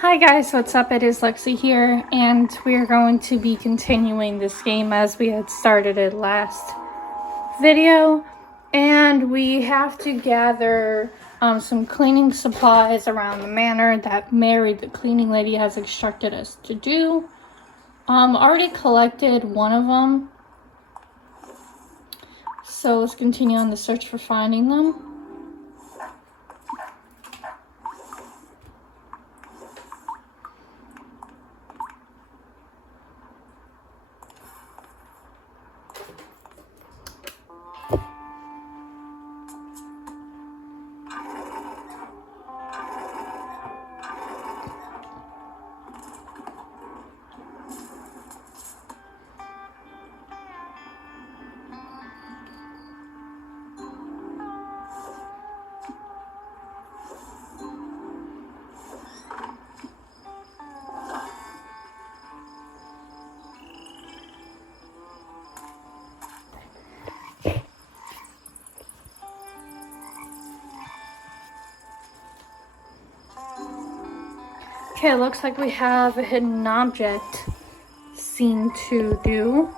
Hi guys, what's up? It is Lexi here, and we are going to be continuing this game as we had started it last video. And we have to gather some cleaning supplies around the manor that Mary, the cleaning lady, has instructed us to do. Already collected one of them, so let's continue on the search for finding them. Okay, it looks like we have a hidden object scene to do.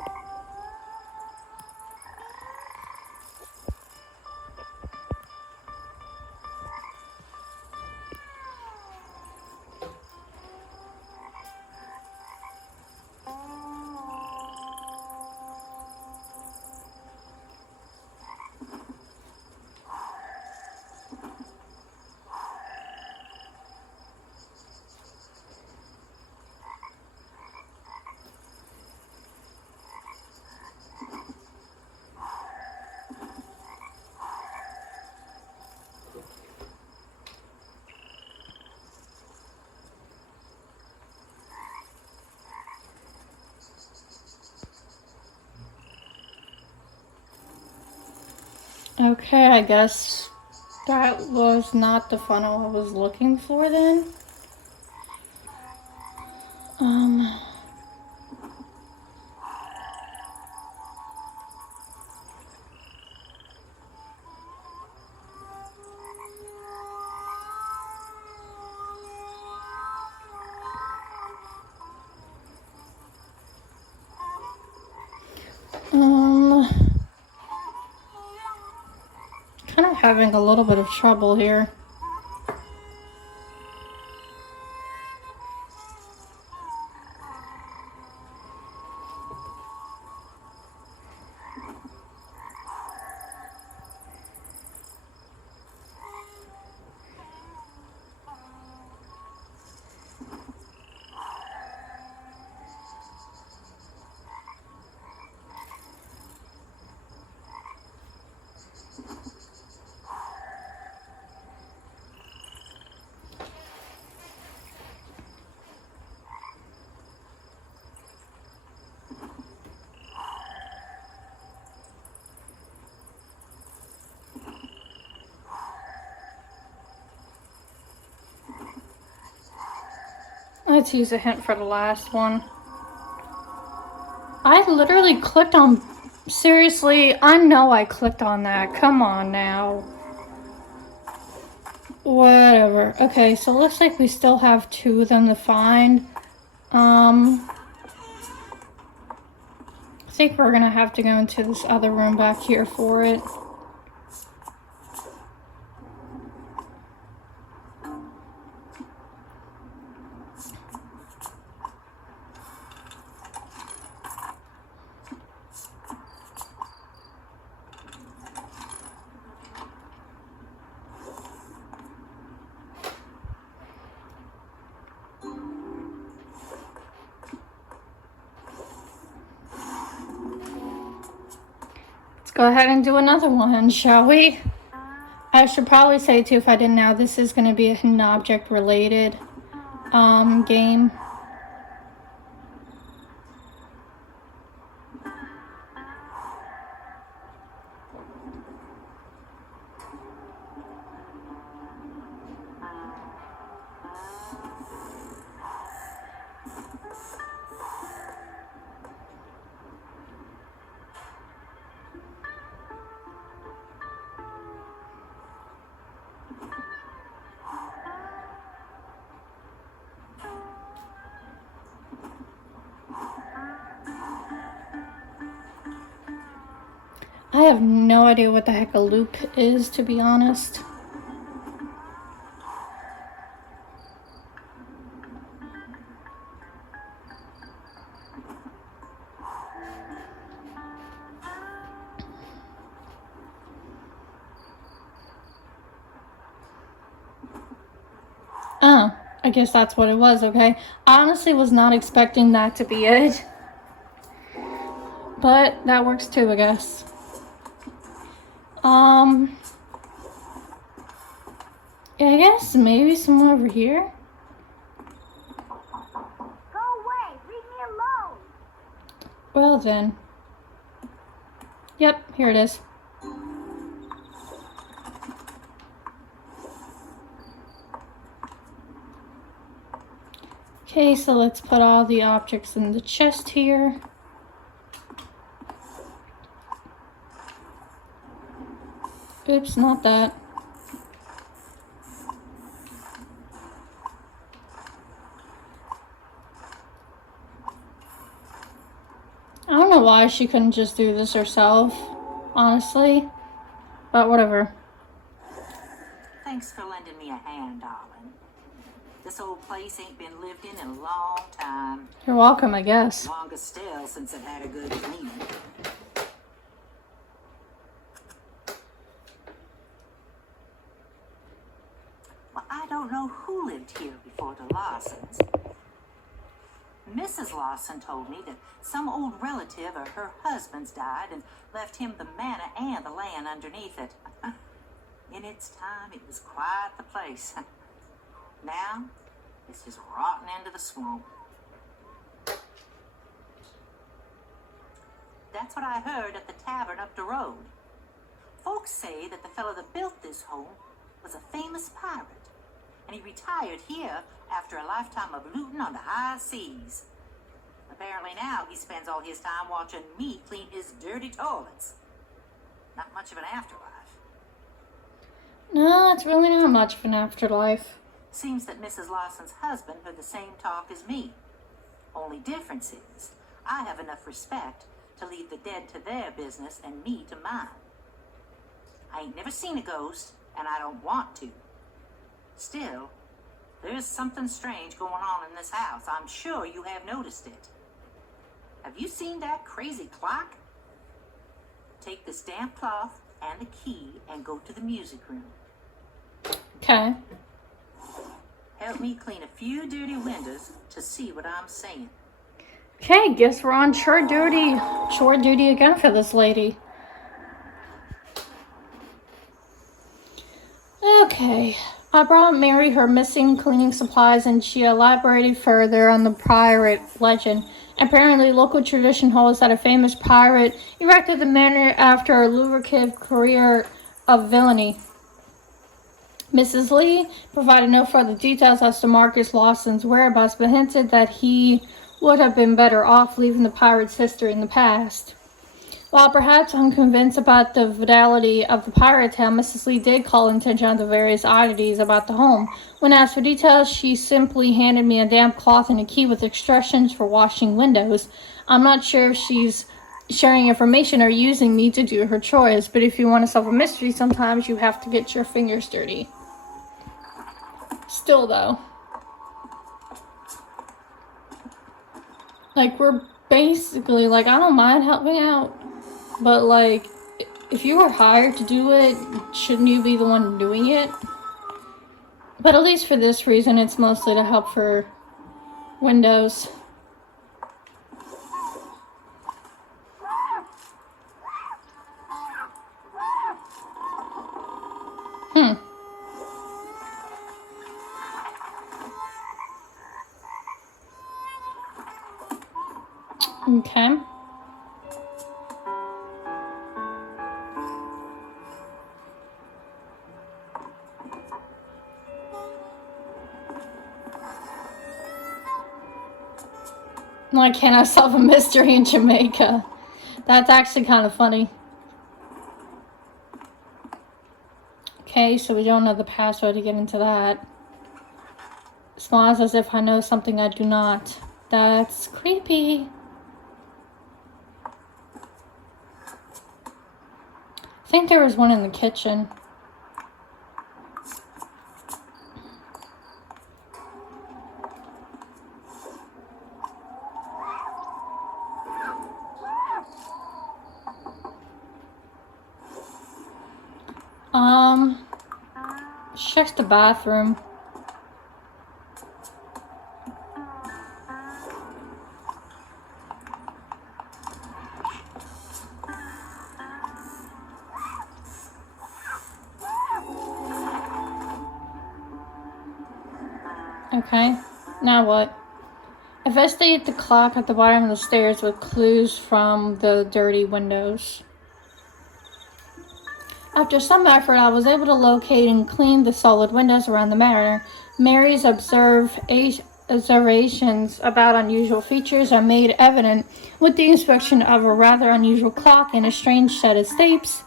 Okay, I guess that was not the funnel I was looking for then. Kind of having a little bit of trouble here. Let's use a hint for the last one. I literally clicked on... Seriously, I know I clicked on that. Come on now. Whatever. Okay, so it looks like we still have two of them to find. I think we're gonna have to go into this other room back here for it. Go ahead and do another one, shall we? I should probably say too, if I didn't know, this is going to be a hidden object related game. I have no idea what the heck a loop is, to be honest. Oh, I guess that's what it was, okay. I honestly was not expecting that to be it. But that works too, I guess. Yeah, I guess maybe somewhere over here. Go away! Leave me alone! Well then. Yep, here it is. Okay, so let's put all the objects in the chest here. Oops, not that. I don't know why she couldn't just do this herself, honestly, but whatever. Thanks for lending me a hand, darling. This old place ain't been lived in a long time. You're welcome, I guess. Longer still since it had a good cleaning. Well, I don't know who lived here before the Lawsons. Mrs. Lawson told me that some old relative of her husband's died and left him the manor and the land underneath it. In its time, it was quite the place. Now, it's just rotten into the swamp. That's what I heard at the tavern up the road. Folks say that the fellow that built this home was a famous pirate, and he retired here after a lifetime of looting on the high seas. Apparently now he spends all his time watching me clean his dirty toilets. Not much of an afterlife. No, it's really not much of an afterlife. Seems that Mrs. Lawson's husband heard the same talk as me. Only difference is, I have enough respect to leave the dead to their business and me to mine. I ain't never seen a ghost, and I don't want to. Still, there's something strange going on in this house. I'm sure you have noticed it. Have you seen that crazy clock? Take this damp cloth and the key and go to the music room. Okay. Help me clean a few dirty windows to see what I'm saying. Okay, guess we're on chore duty again for this lady. Okay. I brought Mary her missing cleaning supplies, and she elaborated further on the pirate legend. Apparently, local tradition holds that a famous pirate erected the manor after a lucrative career of villainy. Mrs. Lee provided no further details as to Marcus Lawson's whereabouts, but hinted that he would have been better off leaving the pirate's history in the past. While perhaps unconvinced about the validity of the pirate tale, Mrs. Lee did call attention on the various oddities about the home. When asked for details, she simply handed me a damp cloth and a key with instructions for washing windows. I'm not sure if she's sharing information or using me to do her chores, but if you want to solve a mystery, sometimes you have to get your fingers dirty. Still, though, like, we're basically, like, I don't mind helping out. But, like, if you were hired to do it, shouldn't you be the one doing it? But at least for this reason, it's mostly to help for windows. Okay. Why can't I solve a mystery in Jamaica? That's actually kind of funny. Okay, so we don't know the password to get into that. Smiles as if I know something I do not. That's creepy. think there was one in the kitchen. Check the bathroom. Okay, now what? Investigate the clock at the bottom of the stairs with clues from the dirty windows. After some effort, I was able to locate and clean the solid windows around the manor. Mary's observations about unusual features are made evident with the inspection of a rather unusual clock and a strange set of shapes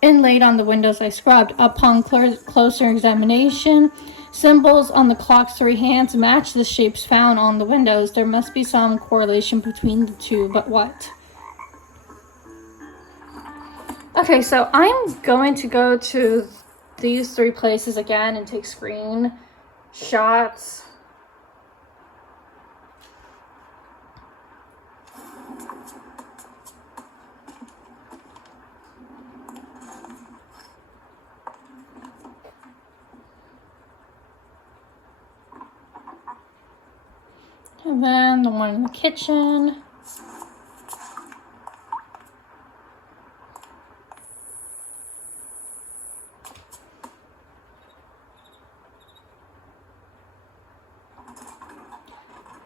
inlaid on the windows I scrubbed. Upon closer examination, symbols on the clock's three hands match the shapes found on the windows. There must be some correlation between the two, but what? Okay, so I'm going to go to these three places again and take screenshots. And then the one in the kitchen.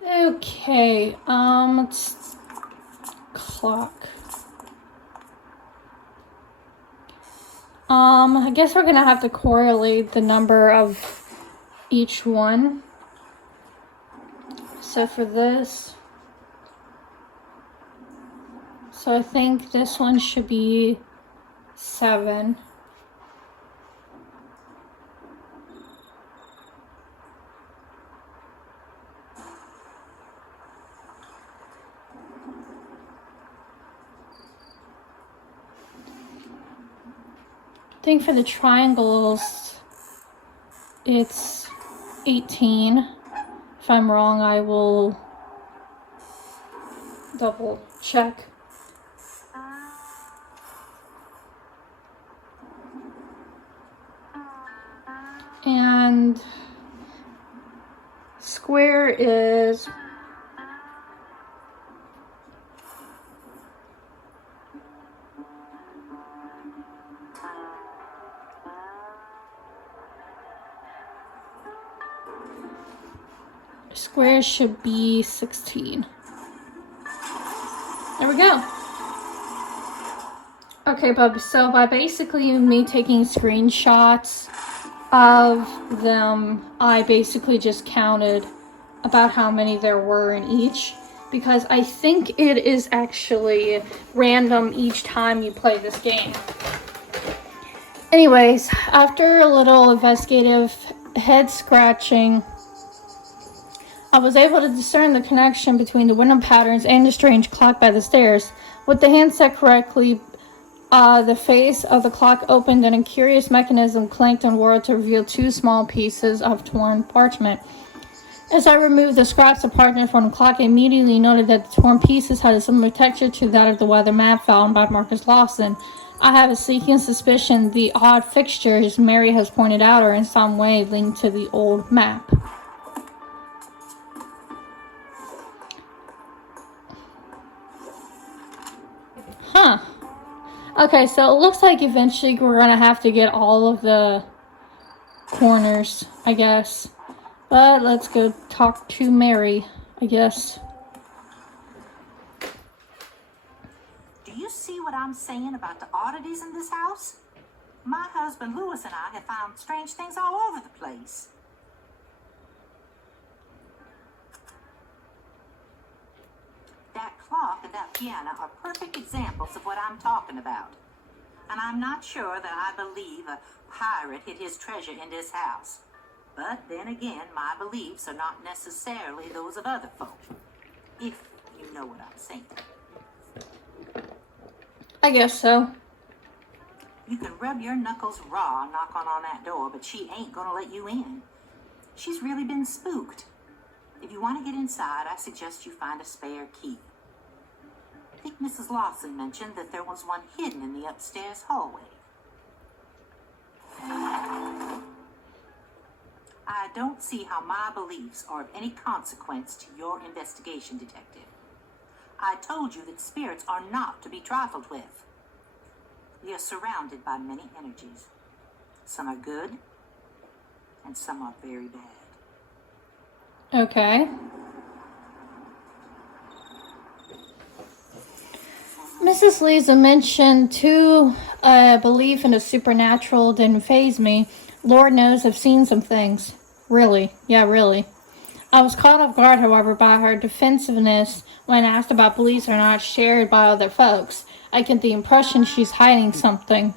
Okay, it's clock. I guess we're gonna have to correlate the number of each one. So for this, so I think this one should be 7. I think for the triangles, it's 18. If I'm wrong, I will double check. And square is square should be 16. There we go. Okay, Bub, so by basically me taking screenshots of them, I basically just counted about how many there were in each, because I think it is actually random each time you play this game. Anyways, after a little investigative head scratching, I was able to discern the connection between the window patterns and the strange clock by the stairs. With the hand set correctly, the face of the clock opened and a curious mechanism clanked and whirled to reveal 2 small pieces of torn parchment. As I removed the scraps of parchment from the clock, I immediately noted that the torn pieces had a similar texture to that of the weather map found by Marcus Lawson. I have a sneaking suspicion the odd fixtures Mary has pointed out are in some way linked to the old map. Huh. Okay, so it looks like eventually we're gonna have to get all of the corners, I guess. But let's go talk to Mary, I guess. Do you see what I'm saying about the oddities in this house? My husband Lewis and I have found strange things all over the place. That clock and that piano are perfect examples of what I'm talking about. And I'm not sure that I believe a pirate hid his treasure in this house. But then again, my beliefs are not necessarily those of other folk. If you know what I'm saying. I guess so. You can rub your knuckles raw knocking on that door, but she ain't gonna let you in. She's really been spooked. If you want to get inside, I suggest you find a spare key. I think Mrs. Lawson mentioned that there was one hidden in the upstairs hallway. I don't see how my beliefs are of any consequence to your investigation, Detective. I told you that spirits are not to be trifled with. We are surrounded by many energies. Some are good, and some are very bad. Okay. Mrs. Lisa mentioned too, belief in the supernatural didn't faze me. Lord knows I've seen some things. Really. Yeah, really. I was caught off guard, however, by her defensiveness when asked about beliefs are not shared by other folks. I get the impression she's hiding something.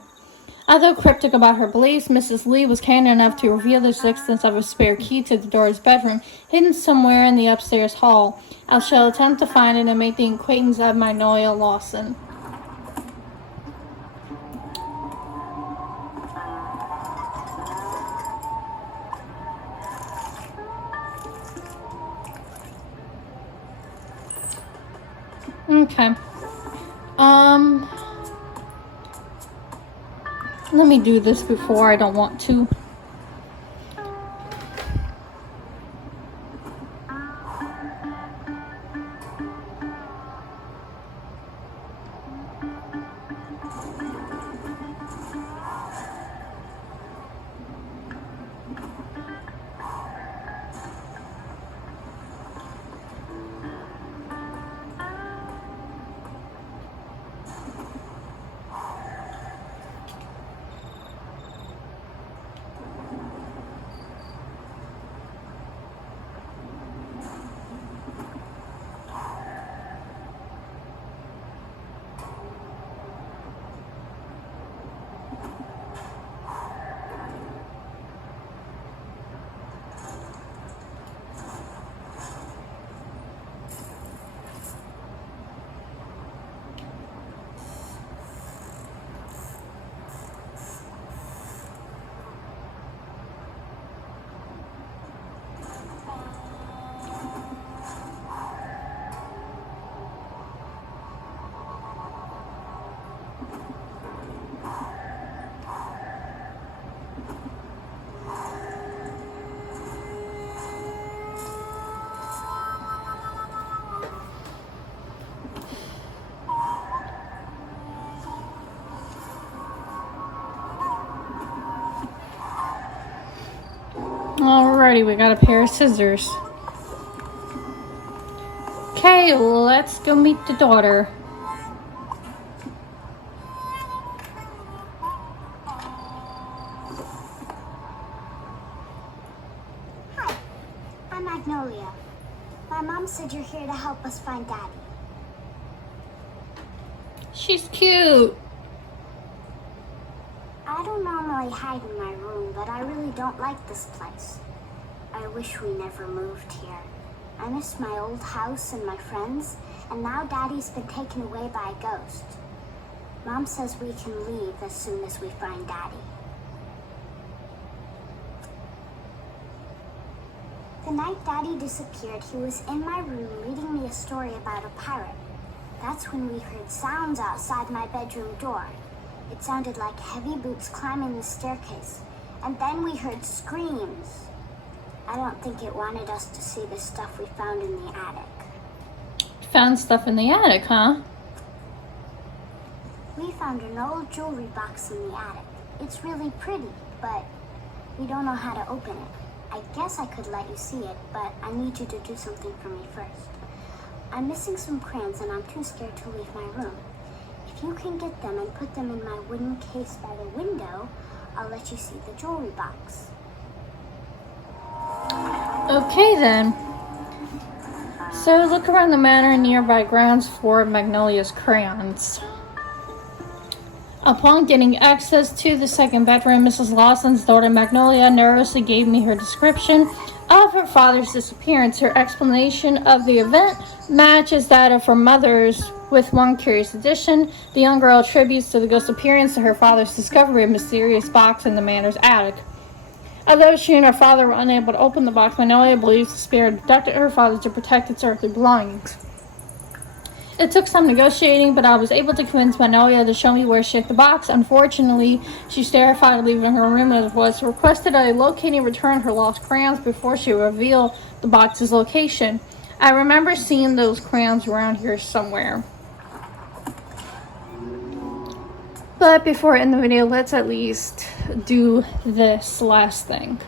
Although cryptic about her beliefs, Mrs. Lee was candid enough to reveal the existence of a spare key to the door's bedroom, hidden somewhere in the upstairs hall. I shall attempt to find it and make the acquaintance of Magnolia Lawson. Okay. Let me do this before I don't want to. Alrighty, we got a pair of scissors. Okay, let's go meet the daughter. Hi, I'm Magnolia. My mom said you're here to help us find Daddy. She's cute. I don't normally hide in my room, but I really don't like this place. I wish we never moved here. I miss my old house and my friends, and now Daddy's been taken away by a ghost. Mom says we can leave as soon as we find Daddy. The night Daddy disappeared, he was in my room reading me a story about a pirate. That's when we heard sounds outside my bedroom door. It sounded like heavy boots climbing the staircase, and then we heard screams. I don't think it wanted us to see the stuff we found in the attic. Found stuff in the attic, huh? We found an old jewelry box in the attic. It's really pretty, but we don't know how to open it. I guess I could let you see it, but I need you to do something for me first. I'm missing some crayons and I'm too scared to leave my room. If you can get them and put them in my wooden case by the window, I'll let you see the jewelry box. Okay then. So look around the manor and nearby grounds for Magnolia's crayons. Upon getting access to the second bedroom, Mrs. Lawson's daughter Magnolia nervously gave me her description of her father's disappearance. Her explanation of the event matches that of her mother's With one curious addition, the young girl attributes to the ghost's appearance to her father's discovery of a mysterious box in the manor's attic. Although she and her father were unable to open the box, Magnolia believes the spirit abducted her father to protect its earthly belongings. It took some negotiating, but I was able to convince Magnolia to show me where she hid the box. Unfortunately, she's terrified of leaving her room and was requested that I locate and return her lost crayons before she revealed the box's location. I remember seeing those crayons around here somewhere. But before I end the video, let's at least do this last thing.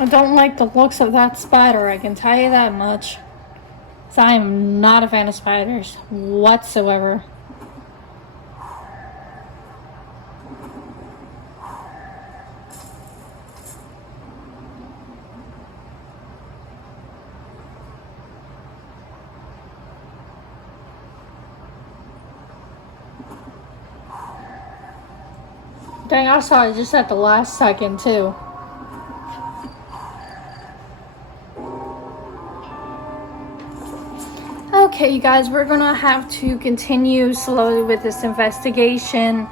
I don't like the looks of that spider, I can tell you that much. 'Cause I am not a fan of spiders whatsoever. Dang, I saw it just at the last second too. Okay, you guys, we're gonna have to continue slowly with this investigation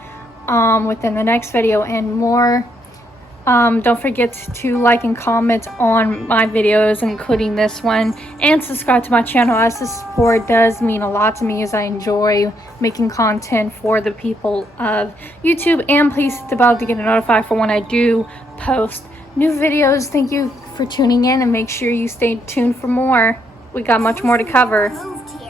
within the next video and more. Don't forget to like and comment on my videos, including this one, and subscribe to my channel, as the support does mean a lot to me, as I enjoy making content for the people of YouTube. And please hit the bell to get notified for when I do post new videos. Thank you for tuning in, and make sure you stay tuned for more. We got much more to cover. Moved here.